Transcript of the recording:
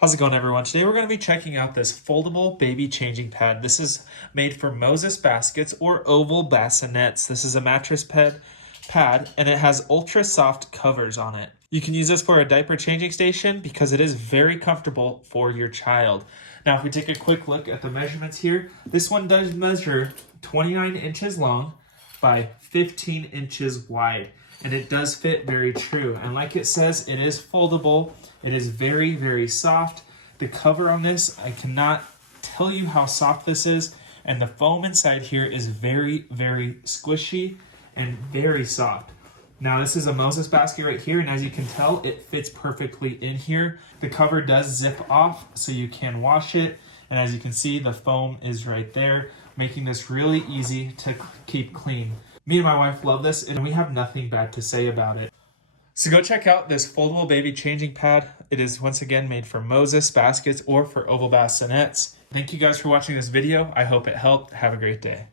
How's it going, everyone? Today we're going to be checking out this foldable baby changing pad. This is made for Moses baskets or oval bassinets. This is a mattress pad and it has ultra soft covers on it. You can use this for a diaper changing station because it is very comfortable for your child. Now, if we take a quick look at the measurements here, this one does measure 29 inches long by 15 inches wide. And it does fit very true. And like it says, it is foldable. It is very, very soft. The cover on this, I cannot tell you how soft this is. And the foam inside here is very, very squishy and very soft. Now, this is a Moses basket right here. And as you can tell, it fits perfectly in here. The cover does zip off so you can wash it. And as you can see, the foam is right there, making this really easy to keep clean. Me and my wife love this, and we have nothing bad to say about it. So go check out this foldable baby changing pad. It is once again made for Moses baskets or for oval bassinets. Thank you guys for watching this video. I hope it helped. Have a great day.